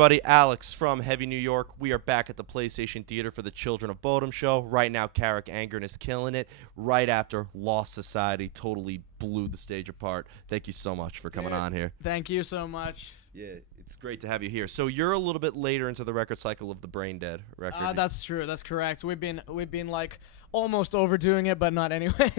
everybody? Alex from Heavy New York. We are back at the PlayStation Theater for the Children of Bodom show. Right now, Carrick Angren is killing it. Right after Lost Society totally blew the stage apart. Thank you so much for coming on here. Thank you so much. Yeah, it's great to have you here. So you're a little bit later into the record cycle of the Brain Dead record. That's true. That's correct. We've been like almost overdoing it, but not anyway.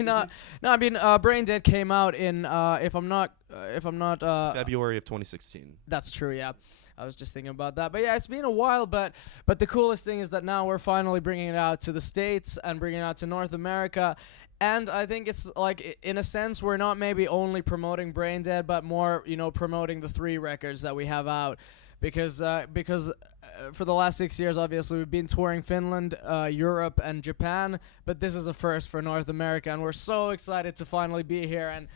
I mean, Brain Dead came out in if I'm not February of 2016. That's true. Yeah. I was just thinking about that. But yeah, it's been a while, but the coolest thing is that now we're finally bringing it out to the States and bringing it out to North America. And I think it's like, in a sense, we're not maybe only promoting Brain Dead, but more, promoting the 3 records that we have out. Because for the last 6 years, obviously, we've been touring Finland, Europe, and Japan. But this is a first for North America, and we're so excited to finally be here and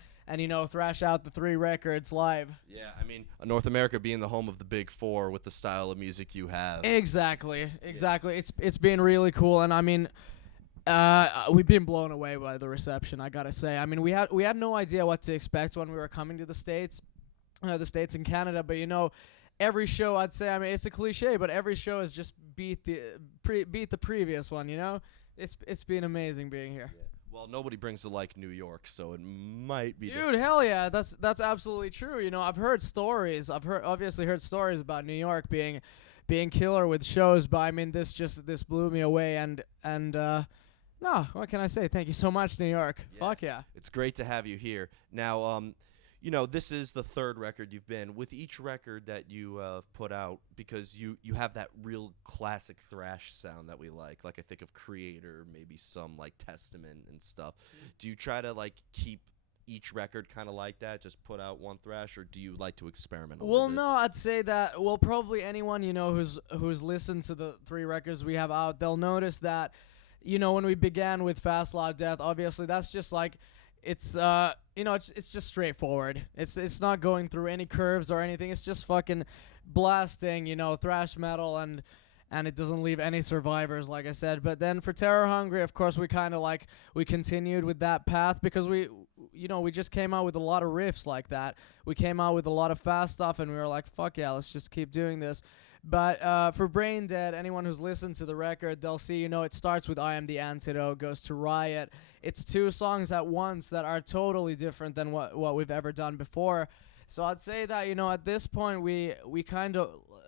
thrash out the 3 records live. Yeah, I mean, North America being the home of the Big Four with the style of music you have. Exactly. Yeah. It's been really cool, and I mean, we've been blown away by the reception, I gotta say. I mean, we had no idea what to expect when we were coming to the States and Canada, but every show, I'd say, I mean, it's a cliche, but every show has just beat the previous one. It's been amazing being here. Yeah. Well, nobody brings to like New York, so it might be. Dude, hell yeah, that's absolutely true. I've heard stories. Obviously heard stories about New York being killer with shows, but I mean, this blew me away. And no, what can I say? Thank you so much, New York. Yeah. Fuck yeah. It's great to have you here. Now, this is the 3rd record you've been. With each record that you put out, because you have that real classic thrash sound that we like I think of Creator, maybe some like Testament and stuff. Do you try to like keep each record kind of like that, just put out one thrash, or do you like to experiment a little bit? No, I'd say that, probably anyone, who's listened to the 3 records we have out, they'll notice that, when we began with Fast Loud Death, obviously that's just like, it's it's just straightforward. It's not going through any curves or anything. It's just fucking blasting, thrash metal, and it doesn't leave any survivors, like I said. But then for Terror Hungry, of course, we kind of we continued with that path, because we just came out with a lot of riffs like that. We came out with a lot of fast stuff, and we were like, fuck yeah, let's just keep doing this. But for Brain Dead, anyone who's listened to the record, they'll see, it starts with I Am the Antidote, goes to Riot. It's 2 songs at once that are totally different than what we've ever done before. So I'd say that, at this point, we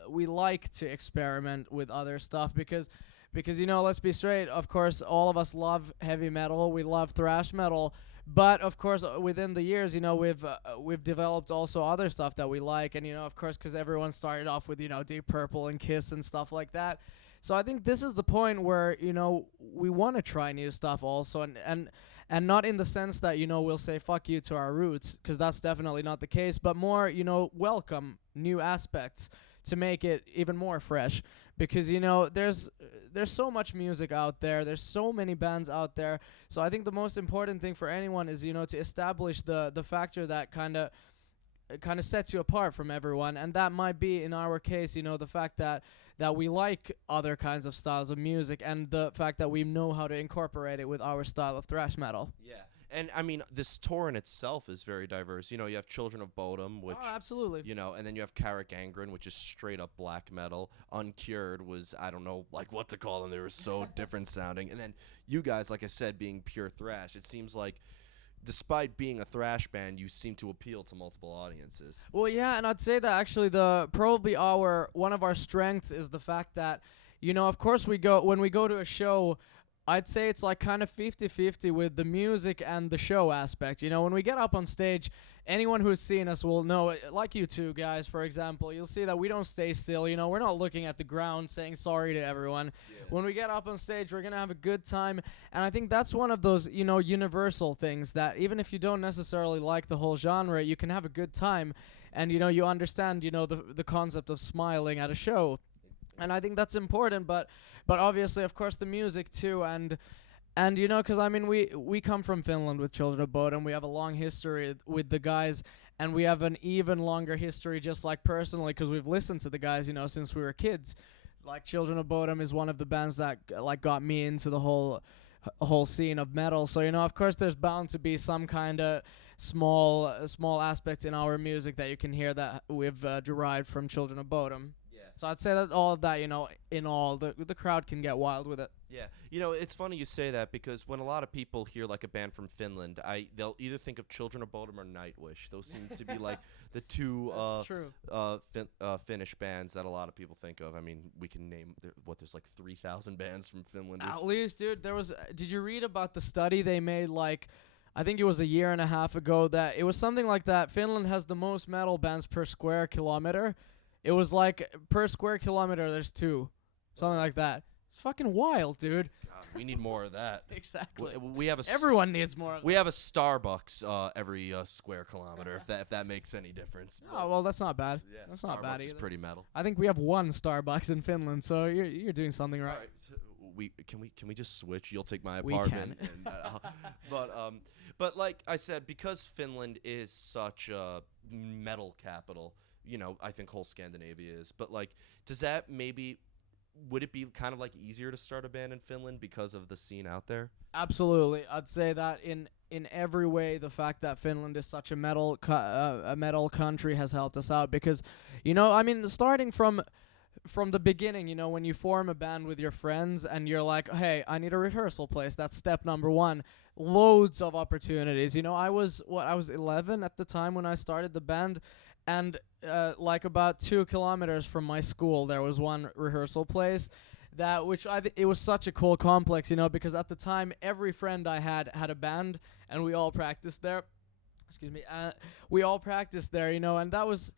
like to experiment with other stuff because let's be straight, of course, all of us love heavy metal, we love thrash metal. But of course, within the years, we've developed also other stuff that we like, and of course, because everyone started off with Deep Purple and Kiss and stuff like that. So I think this is the point where we want to try new stuff also, and not in the sense that we'll say fuck you to our roots, because that's definitely not the case, but more welcome new aspects to make it even more fresh. Because there's so much music out there, there's so many bands out there. So I think the most important thing for anyone is to establish the factor that kind of sets you apart from everyone, and that might be, in our case, the fact that we like other kinds of styles of music, and the fact that we know how to incorporate it with our style of thrash metal. Yeah. And, I mean, this tour in itself is very diverse. You have Children of Bodom, which... Oh, absolutely. And then you have Carrick Angren, which is straight up black metal. Uncured was, I don't know, like what to call them. They were so different sounding. And then you guys, like I said, being pure thrash. It seems like, despite being a thrash band, you seem to appeal to multiple audiences. Well, yeah, and I'd say that actually one of our strengths is the fact that, of course when we go to a show, I'd say it's like kind of 50-50 with the music and the show aspect. When we get up on stage, anyone who's seen us will know, like you two guys, for example, you'll see that we don't stay still. We're not looking at the ground saying sorry to everyone. Yeah. When we get up on stage, we're going to have a good time. And I think that's one of those, universal things that even if you don't necessarily like the whole genre, you can have a good time. And, you understand, the concept of smiling at a show. And I think that's important, but obviously, of course, the music too, and because I mean, we come from Finland with Children of Bodom. We have a long history with the guys, and we have an even longer history, just like personally, because we've listened to the guys, since we were kids. Like Children of Bodom is one of the bands that got me into the whole scene of metal. So of course, there's bound to be some kind of small aspects in our music that you can hear that we've derived from Children of Bodom. So I'd say that all of that, in all, the crowd can get wild with it. Yeah, it's funny you say that because when a lot of people hear like a band from Finland, they'll either think of Children of Bodom or Nightwish. Those seem to be like the two That's true. Finnish bands that a lot of people think of. I mean, we can name there's like 3,000 bands from Finland. At least, dude, did you read about the study they made, like, I think it was a year and a half ago, that it was something like that. Finland has the most metal bands per square kilometer. It was like per square kilometer there's 2. Something like that. It's fucking wild, dude. God, we need more of that. Exactly. We have Everyone needs more of that. We have a Starbucks every square kilometer, if that makes any difference. Oh, well, that's not bad. Yeah, That's Starbucks not bad is either. pretty metal. I think we have 1 Starbucks in Finland, so you're doing something right. All right, so can we just switch? You'll take my We apartment. can. And, but like I said, because Finland is such a metal capital, I think whole Scandinavia is. But like, would it be kind of like easier to start a band in Finland because of the scene out there? Absolutely. I'd say that in every way, the fact that Finland is such a metal country has helped us out because, starting from the beginning, when you form a band with your friends and you're like, hey, I need a rehearsal place. That's step number 1. Loads of opportunities. I was 11 at the time when I started the band. And like about 2 kilometers from my school, there was one rehearsal place it was such a cool complex, because at the time every friend I had a band and we all practiced there. Excuse me. We all practiced there, and that was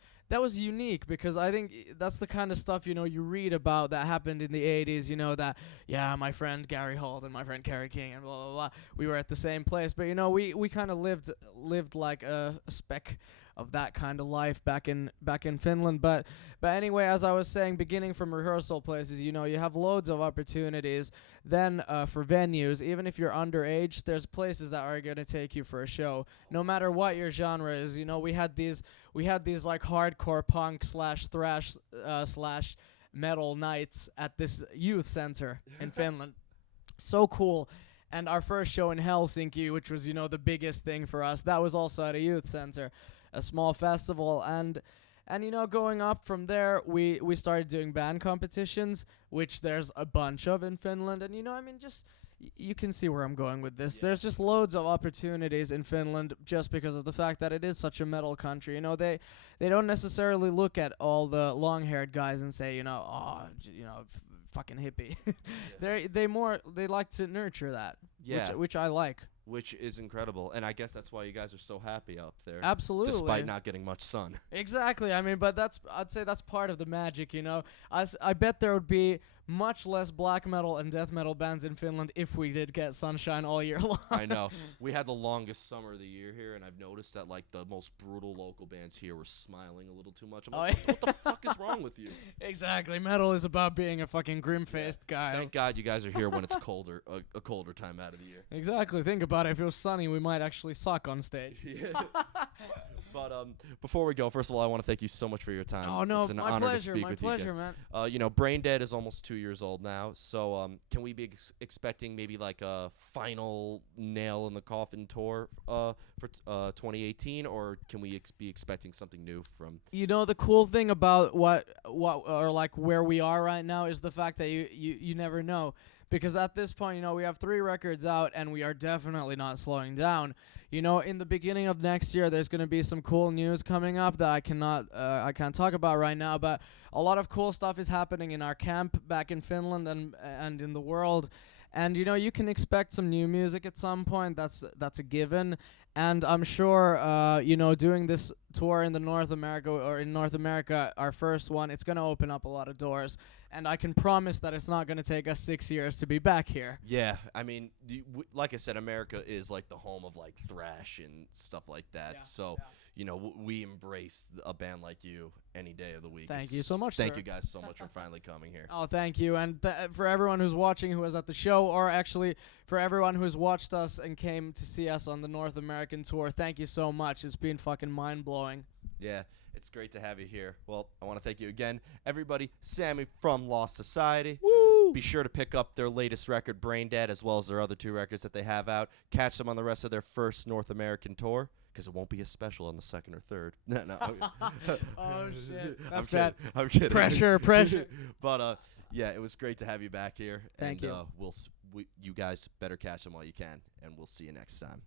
unique because I think that's the kind of stuff, you read about that happened in the 80s, that, yeah, my friend Gary Holt and my friend Kerry King and blah, blah, blah. We were at the same place. But, we kind of lived like a speck of that kind of life back in Finland. But anyway, as I was saying, beginning from rehearsal places, you have loads of opportunities. Then for venues, even if you're underage, there's places that are going to take you for a show, no matter what your genre is. We had these like hardcore punk / thrash / metal nights at this youth center in Finland. So cool. And our first show in Helsinki, which was, the biggest thing for us, that was also at a youth center, a small festival. And going up from there, we started doing band competitions, which there's a bunch of in Finland. And, you can see where I'm going with this. Yeah. There's just loads of opportunities in Finland just because of the fact that it is such a metal country. They don't necessarily look at all the long-haired guys and say, fucking hippie. Yeah. They like to nurture that. Yeah. Which I like. Which is incredible, and I guess that's why you guys are so happy up there. Absolutely. Despite not getting much sun. Exactly. But I'd say that's part of the magic, I bet there would be much less black metal and death metal bands in Finland if we did get sunshine all year long. I know. We had the longest summer of the year here, and I've noticed that like the most brutal local bands here were smiling a little too much. I'm like, what the fuck is wrong with you? Exactly. Metal is about being a fucking grim-faced guy. Thank God you guys are here when it's colder, a colder time out of the year. Exactly. Think about it. If it was sunny, we might actually suck on stage. Yeah. But before we go, first of all, I want to thank you so much for your time. Oh no, it's an honor to speak with you guys. Man. Brain Dead is almost 2 years old now, so can we be expecting maybe like a final nail in the coffin tour for 2018, or can we be expecting something new from? The cool thing about what or like where we are right now is the fact that you never know. Because at this point, we have 3 records out, and we are definitely not slowing down. In the beginning of next year, there's going to be some cool news coming up that I can't talk about right now. But a lot of cool stuff is happening in our camp back in Finland and in the world. And you can expect some new music at some point. That's a given. And I'm sure, doing this tour in North America, our first one, it's going to open up a lot of doors. And I can promise that it's not going to take us 6 years to be back here. Yeah, like I said, America is like the home of like thrash and stuff like that. Yeah, so, we embrace a band like you any day of the week. Thank you so much, Thank sir. you guys so much for finally coming here. Oh, thank you. And for everyone who's watching who was at the show, or actually for everyone who's watched us and came to see us on the North American tour, thank you so much. It's been fucking mind-blowing. Yeah, it's great to have you here. Well, I want to thank you again, everybody. Sammy from Lost Society. Woo! Be sure to pick up their latest record, Brain Dead, as well as their other 2 records that they have out. Catch them on the rest of their first North American tour, because because it won't be as special on the second or third. No, no. Oh shit, I'm that's kidding. bad. I'm kidding. Pressure. But yeah, it was great to have you back here. Thank and, you. You guys better catch them while you can, and we'll see you next time.